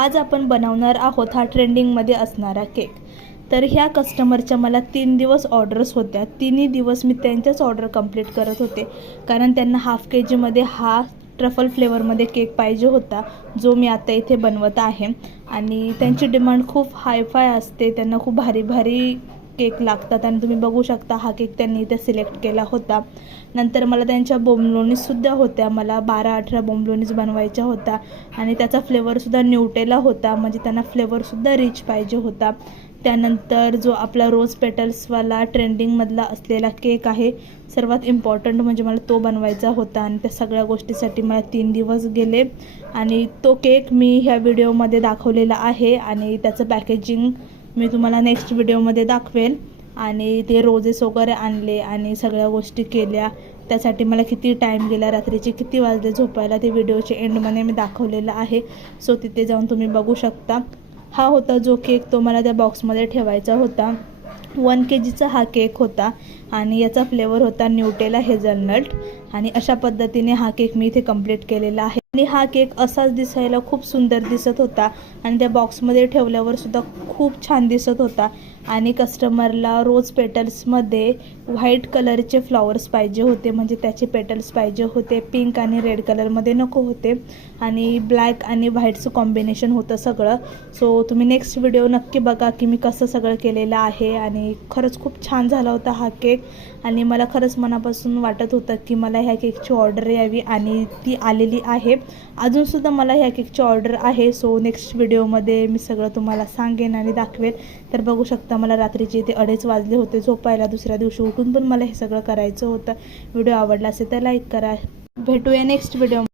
आज आपण बनवणार आहोत हा ट्रेंडिंगमध्ये असणारा केक। तर ह्या कस्टमरच्या मला 3 दिवस ऑर्डर्स होत्या। तिन्ही दिवस मी त्यांच्याच ऑर्डर कंप्लीट करत होते, कारण त्यांना हाफ के जीमध्ये हा ट्रफल फ्लेवरमध्ये केक पाहिजे होता, जो मी आता इथे बनवत आहे। आणि त्यांची डिमांड खूप हायफाय असते, त्यांना खूप भारी भारी केक लागतात आणि तुम्ही बघू शकता हा केक त्यांनी इथे सिलेक्ट केला होता। नंतर मला त्यांच्या बोंबलोनीसुद्धा होत्या, मला 12-18 बोंबलोनीज बनवायच्या होता आणि त्याचा फ्लेवरसुद्धा न्यूटेला होता, म्हणजे त्यांना फ्लेवरसुद्धा रिच पाहिजे होता। त्यानंतर जो आपला रोज पेटल्सवाला ट्रेंडिंगमधला असलेला केक आहे, सर्वात इम्पॉर्टंट म्हणजे मला तो बनवायचा होता आणि त्या सगळ्या गोष्टीसाठी मला 3 दिवस गेले। आणि तो केक मी ह्या व्हिडिओमध्ये दाखवलेला आहे आणि त्याचं पॅकेजिंग मी तुम्हाला नेक्स्ट व्हिडिओमध्ये दाखवेल। आणि ते रोजेस वगैरे आणले आणि सगळ्या गोष्टी केल्या, त्यासाठी मला किती टाईम गेला, रात्रीचे किती वाजले झोपायला, ते व्हिडिओच्या एंडमध्ये मी दाखवलेलं आहे। सो तिथे जाऊन तुम्ही बघू शकता। हा होता जो केक, तो मला त्या बॉक्समध्ये ठेवायचा होता। 1 kgचा हा केक होता आणि याचा फ्लेवर होता न्यूटेला हेझलनट। आणि अशा पद्धतीने हा केक मी इथे कंप्लीट केलेला आहे। आणि हा केक असाच दिसायला खूप सुंदर दिसत होता आणि त्या बॉक्समध्ये ठेवल्यावर सुद्धा खूप छान दिसत होता। आणि कस्टमरला रोज पेटल्समध्ये व्हाईट कलरचे फ्लॉवर्स पाहिजे होते, म्हणजे त्याचे पेटल्स पाहिजे होते, पिंक आणि रेड कलरमध्ये नको होते आणि ब्लॅक आणि व्हाईटचं कॉम्बिनेशन होतं सगळं। सो तुम्ही नेक्स्ट व्हिडिओ नक्की बघा की मी कसं सगळं केलेलं आहे। आणि खरंच खूप छान झाला होता हा केक आणि मला खरंच मनापासून वाटत होतं की मला ह्या केकची ऑर्डर यावी आणि ती आलेली आहे। अजूनसुद्धा मला ह्या केकची ऑर्डर आहे। सो नेक्स्ट व्हिडिओमध्ये मी सगळं तुम्हाला सांगेन आणि दाखवेल। तर बघू शकता मला रात्रीचे इथे 2:30 वाजले होते झोपायला, दुसऱ्या दिवशी उठून पण मला हे सगळं करायचं होतं। व्हिडिओ आवडला असेल तर लाईक करा। भेटूया नेक्स्ट व्हिडिओ।